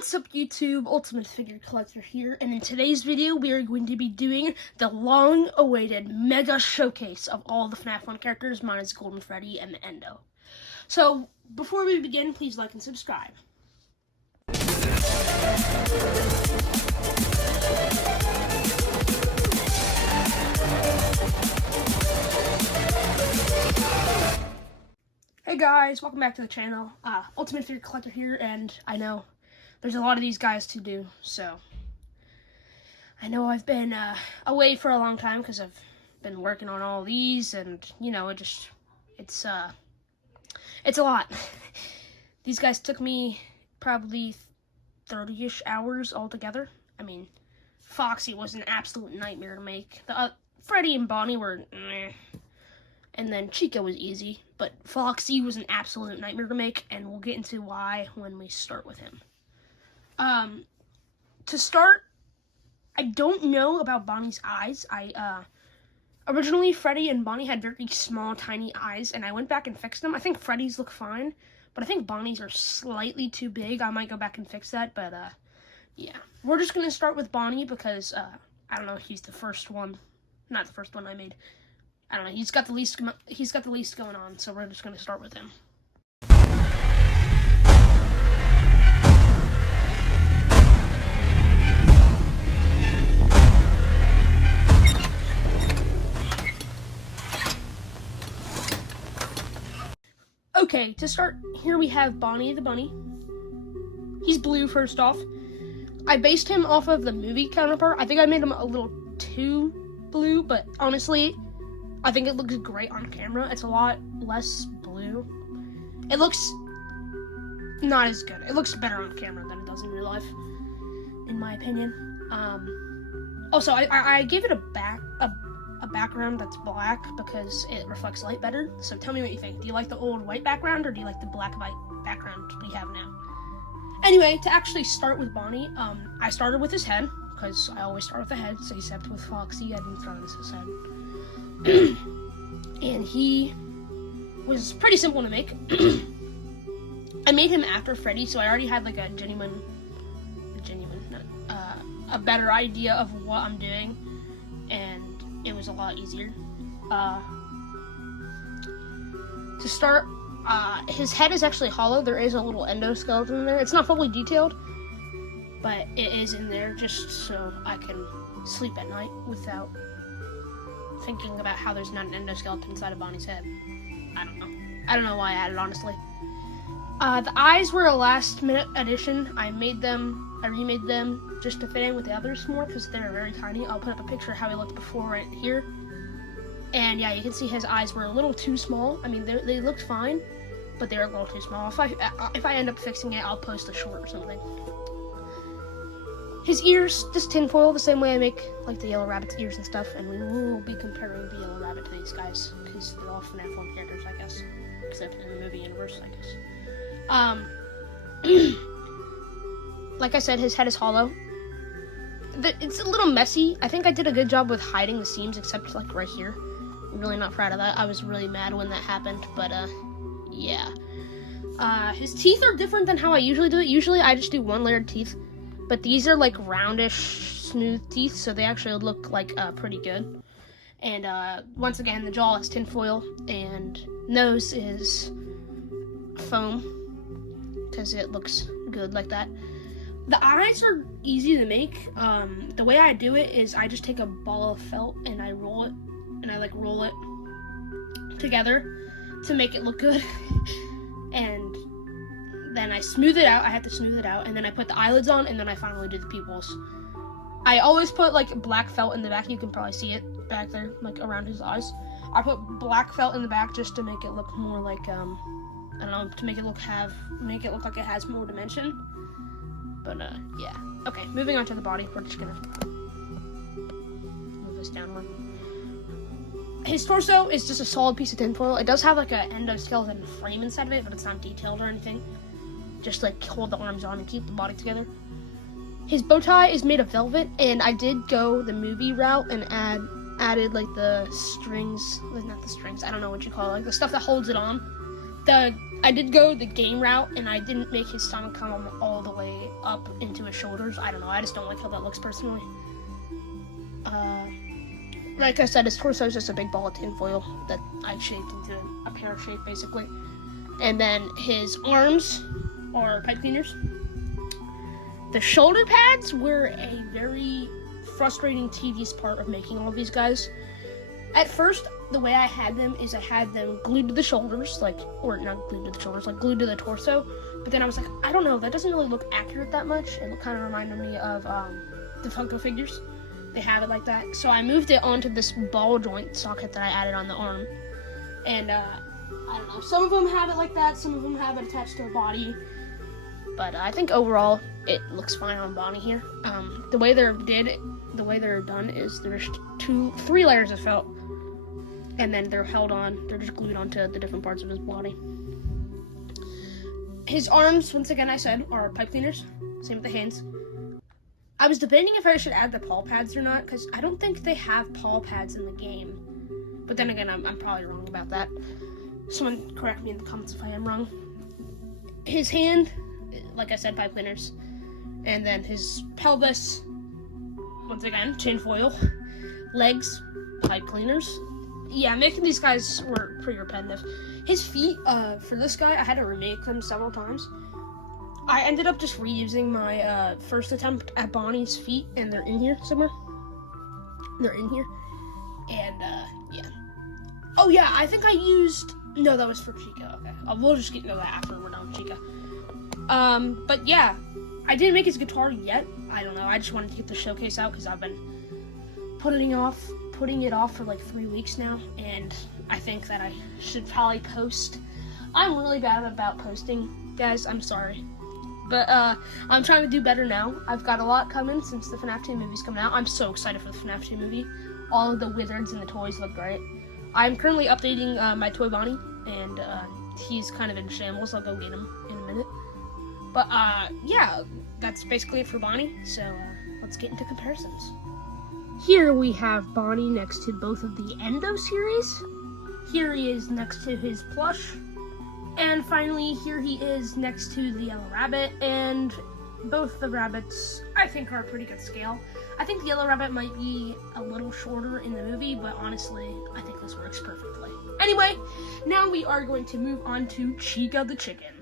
What's up YouTube, Ultimate Figure Collector here, and in today's video we are going to be doing the long-awaited mega showcase of all the FNAF 1 characters minus Golden Freddy and the Endo. So, before we begin, please like and subscribe. Hey guys, welcome back to the channel. Ultimate Figure Collector here, and I know there's a lot of these guys to do, so I know I've been away for a long time because I've been working on all these, and you know, it's a lot. These guys took me probably 30-ish hours altogether. I mean, Foxy was an absolute nightmare to make. The Freddy and Bonnie were meh. And then Chica was easy, but Foxy was an absolute nightmare to make, and we'll get into why when we start with him. To start, I don't know about Bonnie's eyes. Originally Freddy and Bonnie had very small, tiny eyes, and I went back and fixed them. I think Freddy's look fine, but I think Bonnie's are slightly too big. I might go back and fix that, but, yeah. We're just gonna start with Bonnie because, I don't know, he's the first one. Not the first one I made. I don't know, he's got the least going on, so we're just gonna start with him. Okay, to start, here we have Bonnie the Bunny. He's blue, first off. I based him off of the movie counterpart. I think I made him a little too blue, but honestly, I think it looks great on camera. It's a lot less blue. It looks not as good. It looks better on camera than it does in real life, in my opinion. Also, I gave it a background that's black because it reflects light better. So tell me what you think. Do you like the old white background or do you like the black and white background we have now? Anyway, to actually start with Bonnie, I started with his head because I always start with the head. So except with Foxy, I didn't start with his head. And he was pretty simple to make. I made him after Freddy, so I already had like a better idea of what I'm doing, and it was a lot easier. To start, his head is actually hollow. There is a little endoskeleton in there. It's not fully detailed, but it is in there just so I can sleep at night without thinking about how there's not an endoskeleton inside of Bonnie's head. I don't know. I don't know why I added, honestly. The eyes were a last-minute addition. I remade them just to fit in with the others more because they're very tiny. I'll put up a picture of how he looked before right here. And yeah, you can see his eyes were a little too small. I mean, they looked fine, but they were a little too small. If I end up fixing it, I'll post a short or something. His ears, just tinfoil, the same way I make like the Yellow Rabbit's ears and stuff, and we will be comparing the Yellow Rabbit to these guys, because they're all FNAF 1 characters, I guess, except in the movie universe, I guess. Like I said, his head is hollow. It's a little messy. I think I did a good job with hiding the seams, except like right here. I'm really not proud of that. I was really mad when that happened, but yeah. His teeth are different than how I usually do it. Usually I just do one-layered teeth. But these are like roundish, smooth teeth, so they actually look like pretty good. And once again, the jaw is tinfoil, and nose is foam, because it looks good like that. The eyes are easy to make. The way I do it is I just take a ball of felt and I roll it, and I like roll it together to make it look good. And then I smooth it out. I have to smooth it out, and then I put the eyelids on, and then I finally do the pupils. I always put like black felt in the back. You can probably see it back there, like around his eyes. I put black felt in the back just to make it look more like I don't know, to make it look like it has more dimension. But yeah. Okay, moving on to the body. We're just gonna move this downward. His torso is just a solid piece of tinfoil. It does have like an endoskeleton frame inside of it, but it's not detailed or anything. Just like hold the arms on and keep the body together. His bow tie is made of velvet, and I did go the movie route and added like the strings, not the strings, I don't know what you call it, like the stuff that holds it on. I did go the game route, and I didn't make his stomach come all the way up up into his shoulders. I don't know. I just don't like how that looks personally. Like I said, his torso is just a big ball of tinfoil that I shaped into a pear shape, basically. And then his arms are pipe cleaners. The shoulder pads were a very frustrating, tedious part of making all of these guys. At first, the way I had them is I had them glued to the shoulders, like glued to the torso. But then I was like, I don't know, that doesn't really look accurate that much. It kind of reminded me of the Funko figures. They have it like that. So I moved it onto this ball joint socket that I added on the arm. And I don't know, some of them have it like that, some of them have it attached to a body. But I think overall, it looks fine on Bonnie here. The way they're done is there's 3 layers of felt. And then they're they're just glued onto the different parts of his body. His arms, once again I said, are pipe cleaners. Same with the hands. I was debating if I should add the paw pads or not, because I don't think they have paw pads in the game. But then again, I'm probably wrong about that. Someone correct me in the comments if I am wrong. His hand, like I said, pipe cleaners. And then his pelvis, once again, tinfoil. Legs, pipe cleaners. Yeah, making these guys were pretty repetitive. His feet, for this guy, I had to remake them several times. I ended up just reusing my first attempt at Bonnie's feet, and they're in here somewhere. They're in here. And, yeah. Oh, yeah, I think I used... No, that was for Chica. Okay. We'll just get into that after we're done with Chica. But, yeah. I didn't make his guitar yet. I don't know. I just wanted to get the showcase out, because I've been putting it off for like 3 weeks now, and I think that I should probably post. I'm really bad about posting, guys. I'm sorry. But I'm trying to do better now. I've got a lot coming since the FNAF 2 movie's coming out. I'm so excited for the FNAF 2 movie. All of the wizards and the toys look great. I'm currently updating my toy Bonnie, and he's kind of in shambles. I'll go get him in a minute. But yeah, that's basically it for Bonnie. So let's get into comparisons. Here we have Bonnie next to both of the Endo series. Here he is next to his plush. And finally, here he is next to the Yellow Rabbit, and both the rabbits, I think, are a pretty good scale. I think the Yellow Rabbit might be a little shorter in the movie, but honestly, I think this works perfectly. Anyway, now we are going to move on to Chica the Chicken.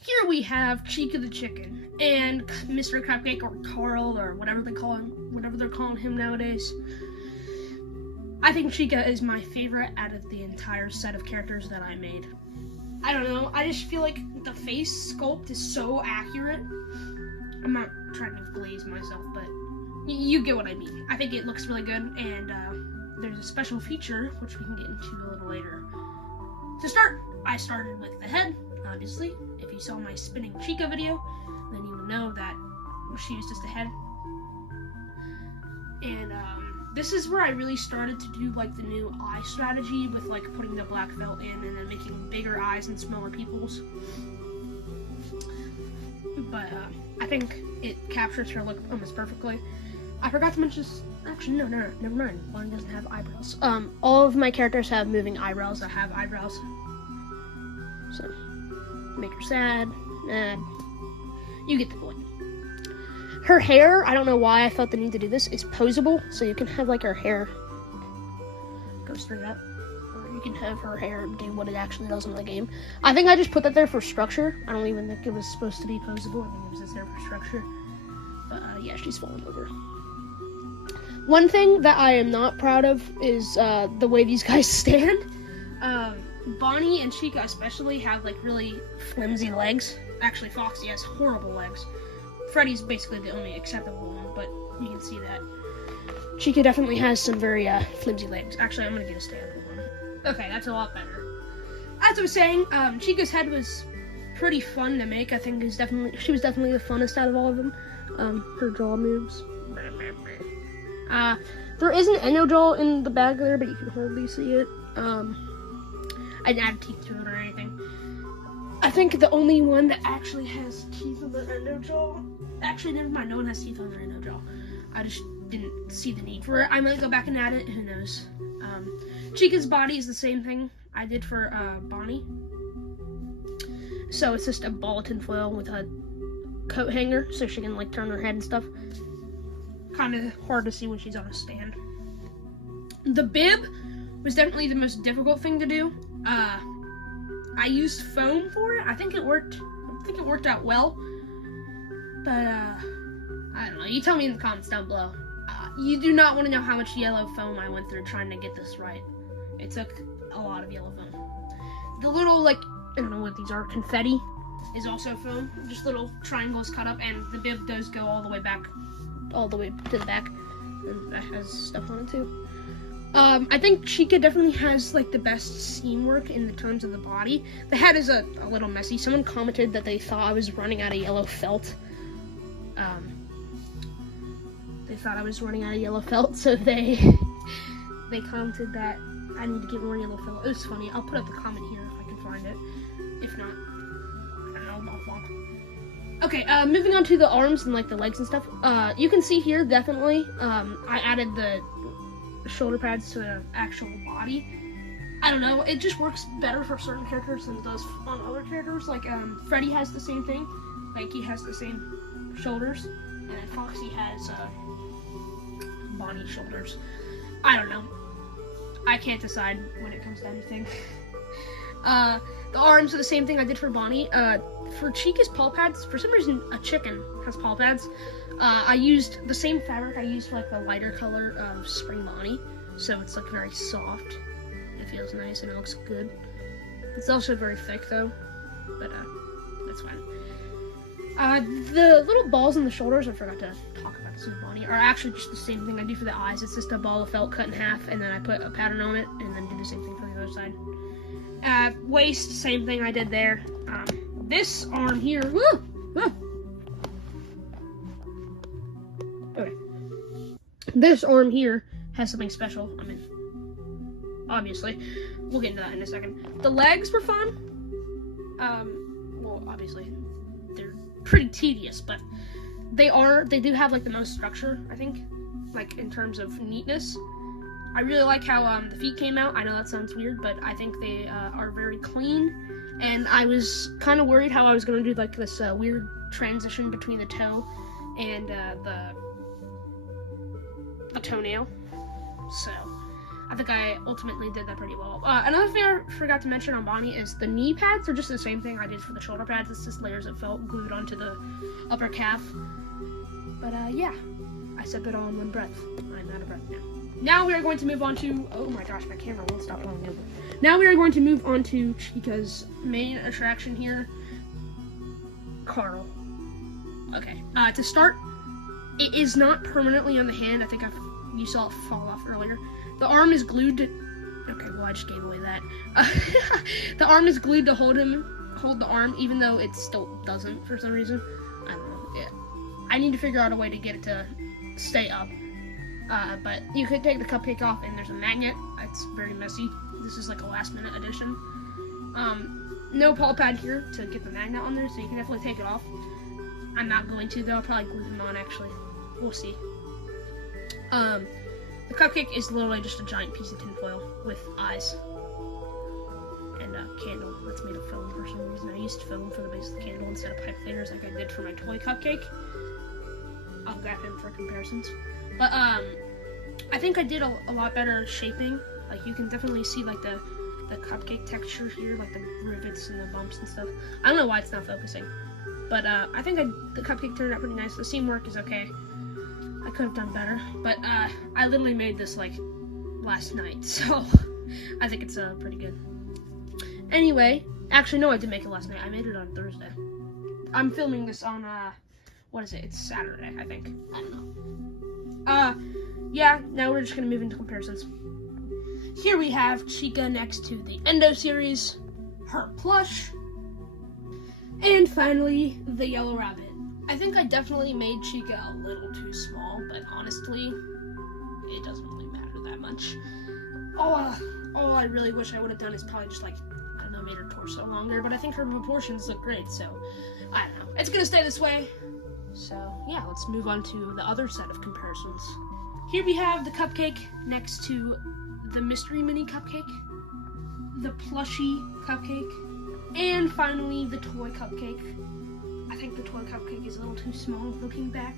Here we have Chica the Chicken and Mr. Cupcake, or Carl, or whatever they're calling him nowadays. I think Chica is my favorite out of the entire set of characters that I made. I don't know, I just feel like the face sculpt is so accurate. I'm not trying to glaze myself, but you get what I mean. I think it looks really good, and there's a special feature, which we can get into a little later. To start, I started with the head, obviously. If you saw my spinning Chica video, then you would know that she was just a head. And this is where I really started to do like the new eye strategy with like putting the black felt in and then making bigger eyes and smaller pupils. But I think it captures her look almost perfectly. I forgot to mention, actually no, never mind. Bonnie doesn't have eyebrows. All of my characters have moving eyebrows that have eyebrows. So, make her sad, mad. You get the point. Her hair, I don't know why I felt the need to do this, is posable, so you can have like her hair go straight up, or you can have her hair do what it actually does in the game. I think I just put that there for structure. I don't even think it was supposed to be posable. I think it was just there for structure. But yeah, she's falling over. One thing that I am not proud of is the way these guys stand. Bonnie and Chica especially have like really flimsy legs. Actually, Foxy has horrible legs. Freddy's basically the only acceptable one, but you can see that. Chica definitely has some very flimsy legs. Actually, I'm gonna get a stand for one. Okay, that's a lot better. As I was saying, Chica's head was pretty fun to make. I think she was definitely the funnest out of all of them. Her jaw moves. There is an endo jaw in the back there, but you can hardly see it. I didn't add teeth to it or anything. I think the only one that actually has teeth on their endo jaw. Actually, never mind. No one has teeth on their endo jaw. I just didn't see the need for it. I might go back and add it, who knows. Chica's body is the same thing I did for Bonnie. So it's just a ball of tinfoil with a coat hanger so she can like turn her head and stuff. Kind of hard to see when she's on a stand. The bib was definitely the most difficult thing to do. I used foam for it. I think it worked out well. But I don't know. You tell me in the comments down below. You do not want to know how much yellow foam I went through trying to get this right. It took a lot of yellow foam. The little, like, I don't know what these are, confetti is also foam. Just little triangles cut up, and the bib does go all the way to the back. And that has stuff on it too. I think Chica definitely has like the best seam work in the terms of the body. The head is a little messy. Someone commented that they thought I was running out of yellow felt. They thought I was running out of yellow felt, so they commented that I need to get more yellow felt. It was funny. I'll put up the comment here if I can find it. If not, I don't know. Okay, moving on to the arms and like the legs and stuff. You can see here definitely. I added the shoulder pads to the actual body. I don't know. It just works better for certain characters than it does on other characters. Like Freddy has the same thing. Like he has the same shoulders, and then Foxy has Bonnie's shoulders. I don't know. I can't decide when it comes to anything. The arms are the same thing I did for Bonnie. For Chica's paw pads, for some reason a chicken has paw pads. I used the same fabric I used for like the lighter color of Spring Bonnie, so it's like very soft. It feels nice and it looks good. It's also very thick though, but that's fine. The little balls on the shoulders, I forgot to talk about this with Bonnie, are actually just the same thing I do for the eyes. It's just a ball of felt cut in half, and then I put a pattern on it, and then do the same thing for the other side. Waist, same thing I did there. This arm here, okay. This arm here has something special. I mean, obviously, we'll get into that in a second. The legs were fun. Well, obviously, they're pretty tedious, but they do have like the most structure, I think, like in terms of neatness. I really like how the feet came out. I know that sounds weird, but I think they are very clean. And I was kind of worried how I was going to do like this weird transition between the toe and the toenail. So I think I ultimately did that pretty well. Another thing I forgot to mention on Bonnie is the knee pads are just the same thing I did for the shoulder pads. It's just layers of felt glued onto the upper calf. But yeah, I said that all in one breath. I'm out of breath now. Now we are going to move on to, oh my gosh, my camera won't stop rolling over. Now we are going to move on to Chica's main attraction here, Carl. Okay, to start, it is not permanently on the hand. I think you saw it fall off earlier. The arm is glued to, okay, well I just gave away that. The arm is glued to hold the arm, even though it still doesn't for some reason. I don't know, yeah. I need to figure out a way to get it to stay up. But you could take the cupcake off and there's a magnet. It's very messy. This is like a last minute addition. No paw pad here to get the magnet on there, so you can definitely take it off. I'm not going to though, I'll probably glue them on actually. We'll see. The cupcake is literally just a giant piece of tinfoil with eyes. And a candle that's made of film for some reason. I used film for the base of the candle instead of pipe cleaners like I did for my toy cupcake. I'll grab him for comparisons. But I think I did a lot better shaping. Like you can definitely see like the cupcake texture here, like the rivets and the bumps and stuff. I don't know why it's not focusing, but I think the cupcake turned out pretty nice. The seam work is okay. I could have done better, but I literally made this like last night, so I think it's pretty good. Anyway, actually no, I didn't make it last night. I made it on Thursday. I'm filming this on what is it? It's Saturday, I think. I don't know. Yeah, now we're just gonna move into comparisons. Here we have Chica next to the Endo series, her plush, and finally, the Yellow Rabbit. I think I definitely made Chica a little too small, but honestly, it doesn't really matter that much. All I really wish I would have done is probably just like, I don't know, made her torso longer, but I think her proportions look great, so I don't know. It's gonna stay this way. So yeah, let's move on to the other set of comparisons. Here we have the cupcake next to the mystery mini cupcake, the plushie cupcake, and finally the toy cupcake. I think the toy cupcake is a little too small looking back.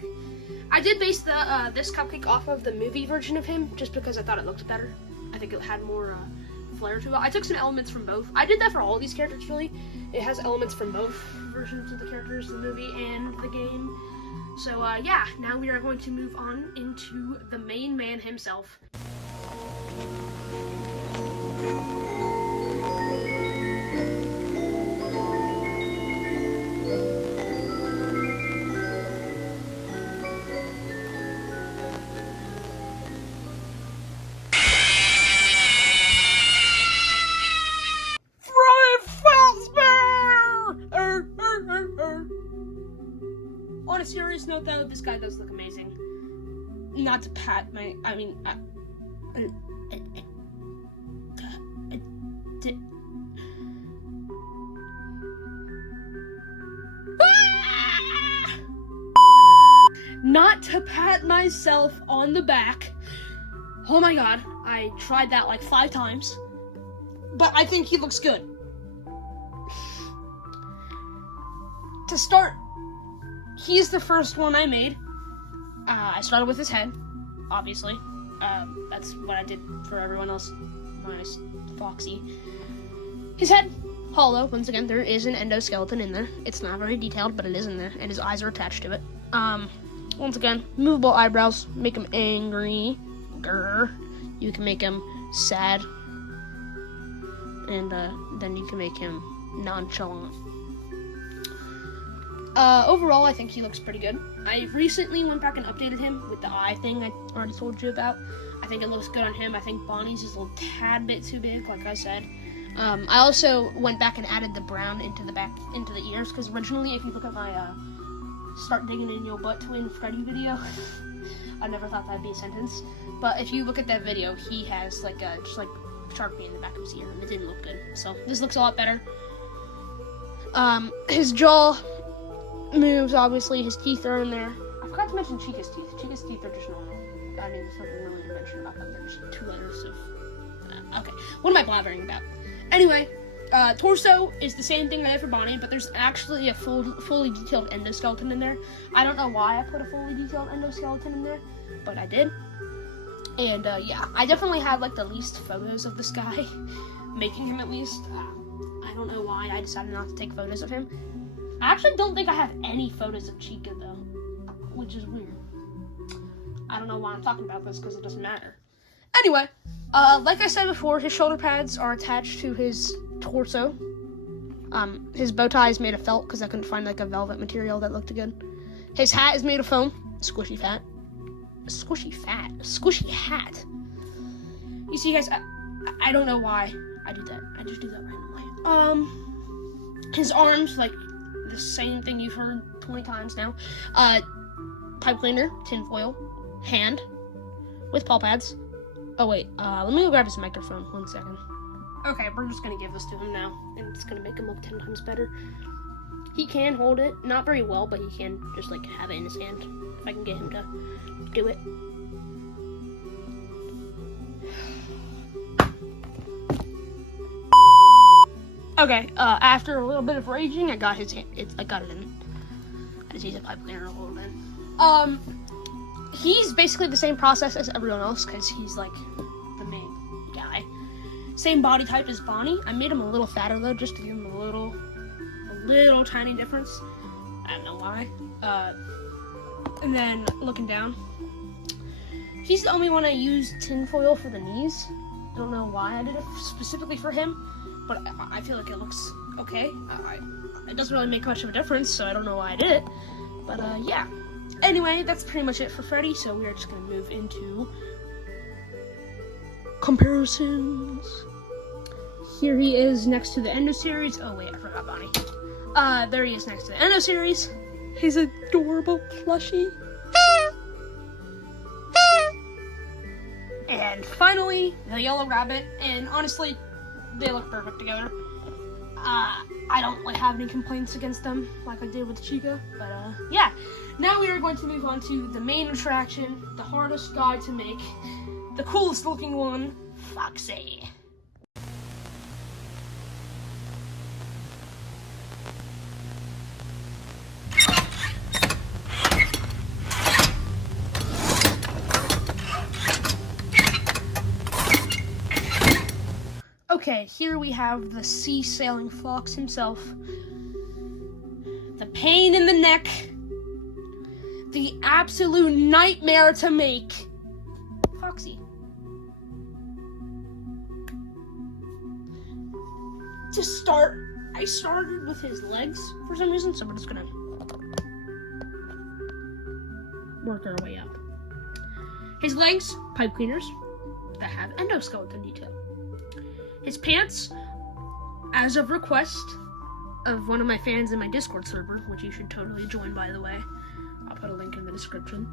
I did base this cupcake off of the movie version of him just because I thought it looked better. I think it had more flair to it. I took some elements from both. I did that for all of these characters, really. It has elements from both versions of the characters, the movie and the game. So, yeah, now we are going to move on into the main man himself. On a serious note, though, this guy does look amazing. Not to pat my, not to pat myself on the back. Oh my god, I tried that like 5 times. But I think he looks good. To start, he's the first one I made. I started with his head, obviously. That's what I did for everyone else, minus Foxy. His head, hollow. Once again, there is an endoskeleton in there. It's not very detailed, but it is in there, and his eyes are attached to it. Once again, movable eyebrows, make him angry. Grr. You can make him sad. And then you can make him nonchalant. Overall, I think he looks pretty good. I recently went back and updated him with the eye thing I already told you about. I think it looks good on him. I think Bonnie's is a little tad bit too big, like I said. I also went back and added the brown into the ears, because originally, if you look at my Start Digging in Your Butt Twin Freddy video, I never thought that'd be a sentence. But if you look at that video, he has like just like Sharpie in the back of his ear, and it didn't look good. So this looks a lot better. His jaw moves, obviously. His teeth are in there. I forgot to mention Chica's teeth. Chica's teeth are just normal. I mean, there's nothing really to mention about them. They're just 2 layers of... okay, what am I blathering about? Anyway, torso is the same thing I did for Bonnie, but there's actually a fully detailed endoskeleton in there. I don't know why I put a fully detailed endoskeleton in there, but I did. And, yeah, I definitely had, like, the least photos of this guy, making him at least. I don't know why I decided not to take photos of him. I actually don't think I have any photos of Chica, though, which is weird. I don't know why I'm talking about this, because it doesn't matter. Anyway, like I said before, his shoulder pads are attached to his torso. His bow tie is made of felt, because I couldn't find, like, a velvet material that looked good. His hat is made of foam. Squishy hat. You see, guys, I don't know why I do that. I just do that randomly. His arms, like, the same thing you've heard 20 times now. Pipe cleaner, tinfoil, hand, with paw pads. Oh, wait, let me go grab his microphone. 1 second. Okay, we're just gonna give this to him now, and it's gonna make him look 10 times better. He can hold it, not very well, but he can just, like, have it in his hand, if I can get him to do it. Okay, after a little bit of raging, I got his hand. I got it in. I just use a pipe cleaner to hold it in. He's basically the same process as everyone else, because he's, like, the main guy. Same body type as Bonnie. I made him a little fatter, though, just to give him a little tiny difference. I don't know why. And then, looking down, he's the only one I used tinfoil for the knees. Don't know why I did it specifically for him, but I feel like it looks okay. It doesn't really make much of a difference, so I don't know why I did it. But, yeah. Anyway, that's pretty much it for Freddy, so we are just going to move into comparisons. Here he is next to the Endo series. Oh, wait, I forgot Bonnie. There he is next to the Endo series. His adorable plushie. And finally, the yellow rabbit. And honestly, they look perfect together. I don't like have any complaints against them like I did with Chica, but yeah. Now we are going to move on to the main attraction, the hardest guy to make, the coolest looking one, Foxy. Okay, here we have the sea-sailing fox himself. The pain in the neck. The absolute nightmare to make. Foxy. To start, I started with his legs for some reason, so we're just gonna work our way up. His legs, pipe cleaners, that have endoskeleton detail. His pants, as of request of one of my fans in my Discord server, which you should totally join, by the way. I'll put a link in the description.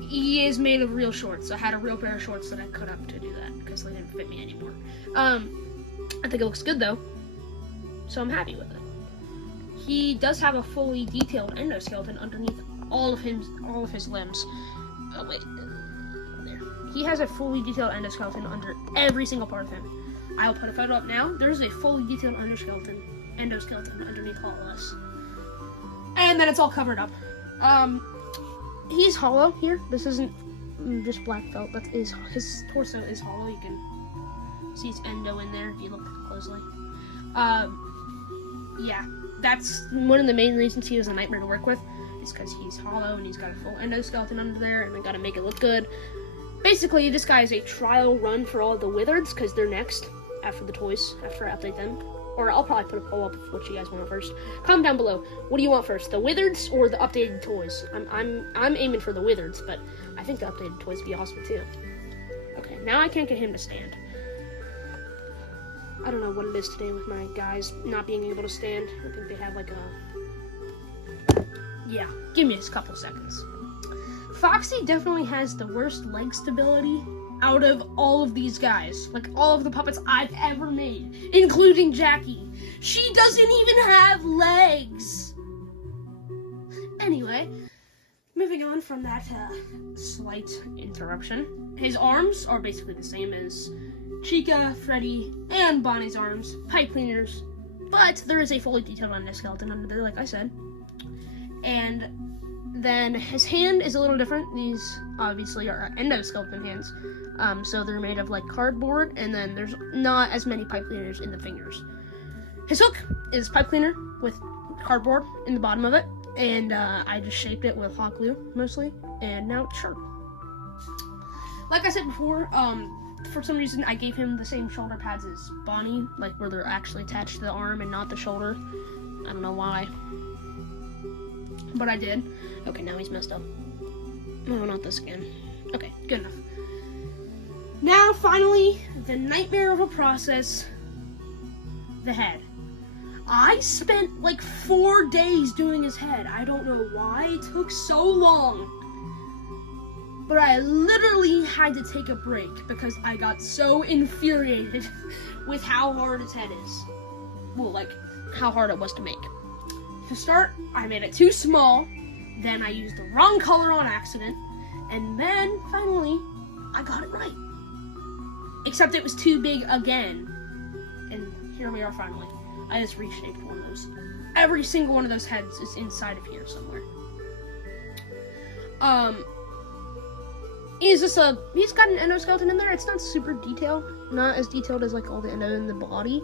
He is made of real shorts. I had a real pair of shorts that I cut up to do that because they didn't fit me anymore. I think it looks good though, so I'm happy with it. He does have a fully detailed endoskeleton underneath all of his limbs. Oh wait. He has a fully detailed endoskeleton under every single part of him. I'll put a photo up now. There's a fully detailed endoskeleton underneath all of us. And then it's all covered up. He's hollow here. This isn't just black felt. That is, his torso is hollow. You can see his endo in there if you look closely. Yeah, that's one of the main reasons he is a nightmare to work with. Is because he's hollow and he's got a full endoskeleton under there, and I gotta make it look good. Basically, this guy is a trial run for all the Wizards, because they're next after the toys, after I update them. Or I'll probably put a poll up of what you guys want first. Comment down below. What do you want first, the Wizards or the updated toys? I'm aiming for the Wizards, but I think the updated toys would be awesome too. Okay, now I can't get him to stand. I don't know what it is today with my guys not being able to stand. I think they have like a... Yeah, give me a couple seconds. Foxy definitely has the worst leg stability out of all of these guys. Like, all of the puppets I've ever made, including Jackie. She doesn't even have legs! Anyway, moving on from that slight interruption. His arms are basically the same as Chica, Freddy, and Bonnie's arms. Pipe cleaners. But there is a fully detailed endoskeleton under there, like I said. And then his hand is a little different. These obviously are endoskeleton hands. So they're made of like cardboard, and then there's not as many pipe cleaners in the fingers. His hook is pipe cleaner with cardboard in the bottom of it, and I just shaped it with hot glue mostly, and now it's sharp. Like I said before, for some reason I gave him the same shoulder pads as Bonnie, like where they're actually attached to the arm and not the shoulder. I don't know why, but I did. Okay, now he's messed up. No, not this again. Okay, good enough. Now, finally, the nightmare of a process, the head. I spent like 4 days doing his head. I don't know why it took so long. But I literally had to take a break because I got so infuriated with how hard his head is. Well, like, how hard it was to make. To start, I made it too small. Then I used the wrong color on accident. And then, finally, I got it right. Except it was too big again. And here we are finally. I just reshaped one of those. Every single one of those heads is inside of here somewhere. He's got an endoskeleton in there. It's not super detailed. Not as detailed as like all the endo in the body.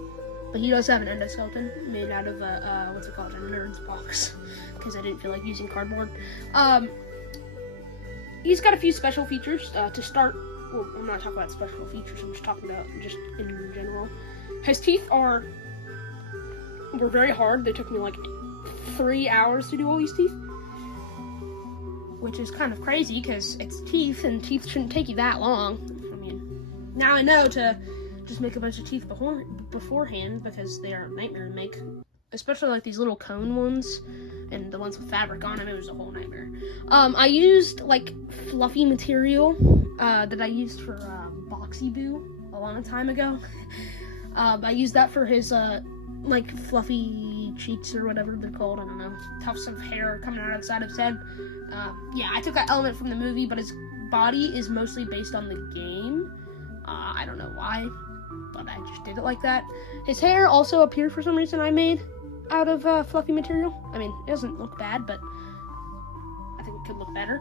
But he does have an endoskeleton made out of a, what's it called? A nerd's box. Because I didn't feel like using cardboard. He's got a few special features. To start, well, I'm not talking about special features. I'm just talking about just in general. His teeth were very hard. They took me like 3 hours to do all these teeth. Which is kind of crazy because it's teeth, and teeth shouldn't take you that long. I mean, now I know to just make a bunch of teeth beforehand because they are a nightmare to make. Especially like these little cone ones and the ones with fabric on them. It was a whole nightmare. I used like fluffy material that I used for Boxy Boo, a long time ago. I used that for his like fluffy cheeks or whatever they're called. I don't know, tufts of hair coming out of the side of his head. Yeah, I took that element from the movie, but his body is mostly based on the game. I don't know why, but I just did it like that. His hair also appeared for some reason I made out of fluffy material. I mean, it doesn't look bad, but I think it could look better.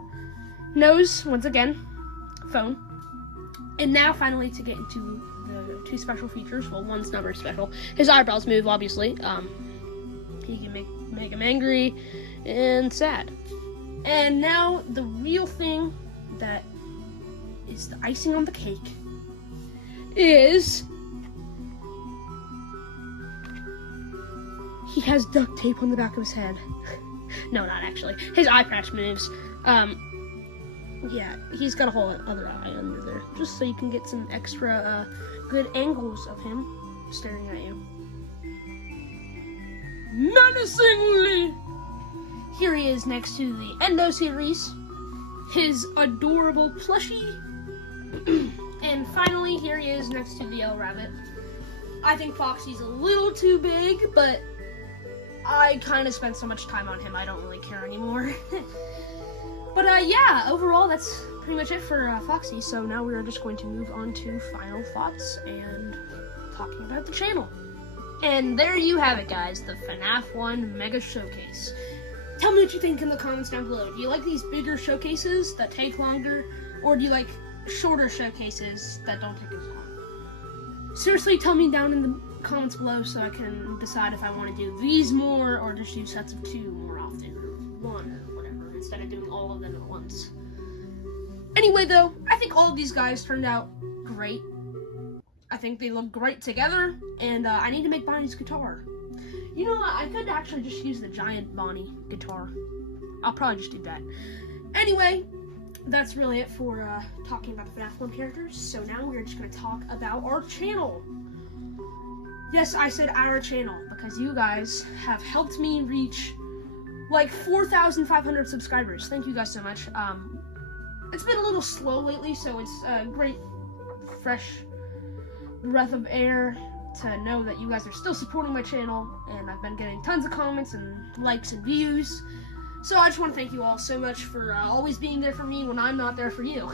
Nose, once again, phone. And now finally to get into the two special features. Well, one's not very special. His eyebrows move, obviously. He can make him angry and sad. And now the real thing that is the icing on the cake is he has duct tape on the back of his head. No, not actually. His eye patch moves. Yeah, he's got a whole other eye under there, just so you can get some extra good angles of him staring at you. Menacingly! Here he is next to the Endo series, his adorable plushie. And finally, here he is next to the L Rabbit. I think Foxy's a little too big, but I kind of spent so much time on him, I don't really care anymore. But yeah, overall, that's pretty much it for Foxy. So now we are just going to move on to final thoughts and talking about the channel. And there you have it, guys, the FNAF 1 Mega Showcase. Tell me what you think in the comments down below. Do you like these bigger showcases that take longer, or do you like shorter showcases that don't take as long? Seriously, tell me down in the comments below so I can decide if I want to do these more or just do sets of 2 more often, or 1 or whatever, instead of doing all of them at once. Anyway, though, I think all of these guys turned out great. I think they look great together, and I need to make Bonnie's guitar. You know what, I could actually just use the giant Bonnie guitar. I'll probably just do that. Anyway, that's really it for talking about the FNAF 1 characters. So now we're just going to talk about our channel. Yes, I said our channel, because you guys have helped me reach like 4,500 subscribers. Thank you guys so much. It's been a little slow lately, so it's a great, fresh breath of air to know that you guys are still supporting my channel, and I've been getting tons of comments and likes and views. So I just want to thank you all so much for always being there for me when I'm not there for you.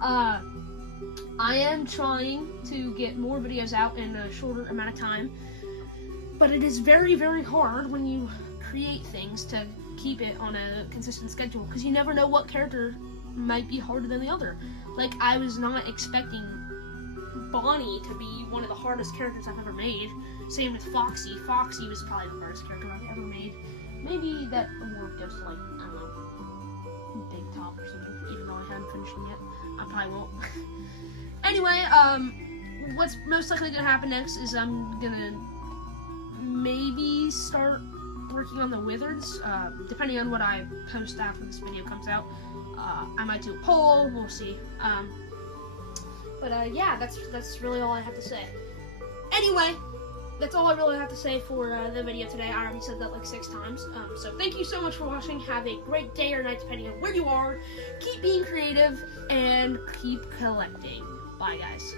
I am trying to get more videos out in a shorter amount of time, but it is very, very hard when you create things to keep it on a consistent schedule, because you never know what character might be harder than the other. Like, I was not expecting Bonnie to be one of the hardest characters I've ever made. Same with Foxy. Foxy was probably the hardest character I've ever made. Maybe that award goes to, like, I don't know, Big Top or something, even though I haven't finished it yet. I probably won't. Anyway, what's most likely gonna happen next is I'm gonna maybe start working on the Wizards, depending on what I post after this video comes out. I might do a poll, we'll see. But yeah, that's really all I have to say. Anyway, that's all I really have to say for the video today. I already said that like 6 times. So thank you so much for watching. Have a great day or night depending on where you are. Keep being creative and keep collecting. Bye, guys.